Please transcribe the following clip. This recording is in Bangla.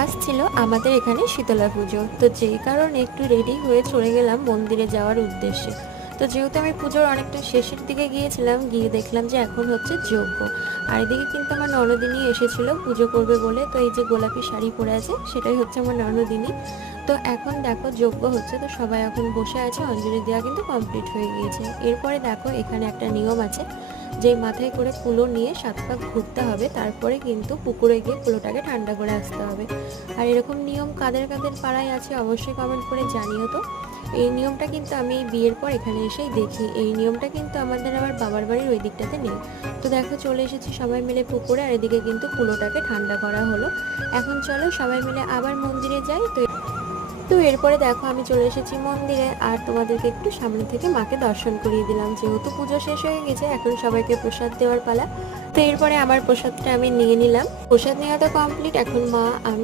আজ ছিল আমাদের এখানে শীতলা পুজো, তো যেই কারণে একটু রেডি হয়ে চলে গেলাম মন্দিরে যাওয়ার উদ্দেশ্যে। তো যেহেতু আমি পুজোর অনেকটা শেষের দিকে গিয়েছিলাম, গিয়ে দেখলাম যে এখন হচ্ছে যজ্ঞ। আর এদিকে কিন্তু আমার ননদিনী এসেছিল পুজো করবে বলে, তো এই যে গোলাপি শাড়ি পরে আছে সেটাই হচ্ছে আমার ননদিনী। তো এখন দেখো যজ্ঞ হচ্ছে, তো সবাই এখন বসে আছে, অঞ্জলি দেওয়া কিন্তু কমপ্লিট হয়ে গিয়েছে। এরপরে দেখো এখানে একটা নিয়ম আছে, যে মাথায় করে কুলো নিয়ে 7 পাক ঘুরতে হবে, তারপরে কিন্তু পুকুরে গিয়ে কুলোটাকে ঠান্ডা করে আসতে হবে। আর এরকম নিয়ম কাদের কাদের পাড়ায় আছে অবশ্যই কমেন্ট করে জানিও তো। এই নিয়মটা কিন্তু আমি বিয়ের পর এখানে এসেই দেখি, এই নিয়মটা কিন্তু আমাদের আবার বাবার বাড়ির ওই দিকটাতে নেই। তো দেখো চলে এসেছি সবাই মিলে পুকুরে, আর এদিকে কিন্তু কুলোটাকে ঠান্ডা করা হলো। এখন চলো সবাই মিলে আবার মন্দিরে যাই। তো এরপরে দেখো আমি চলে এসেছি মন্দিরে, আর তোমাদেরকে একটু সামনে থেকে মাকে দর্শন করিয়ে দিলাম। যেহেতু পুজো শেষ হয়ে গেছে, এখন সবাইকে প্রসাদ দেওয়ার পালা। তো এরপরে আমার প্রসাদটা আমি নিয়ে নিলাম। প্রসাদ নেওয়া তো কমপ্লিট, এখন মা আমি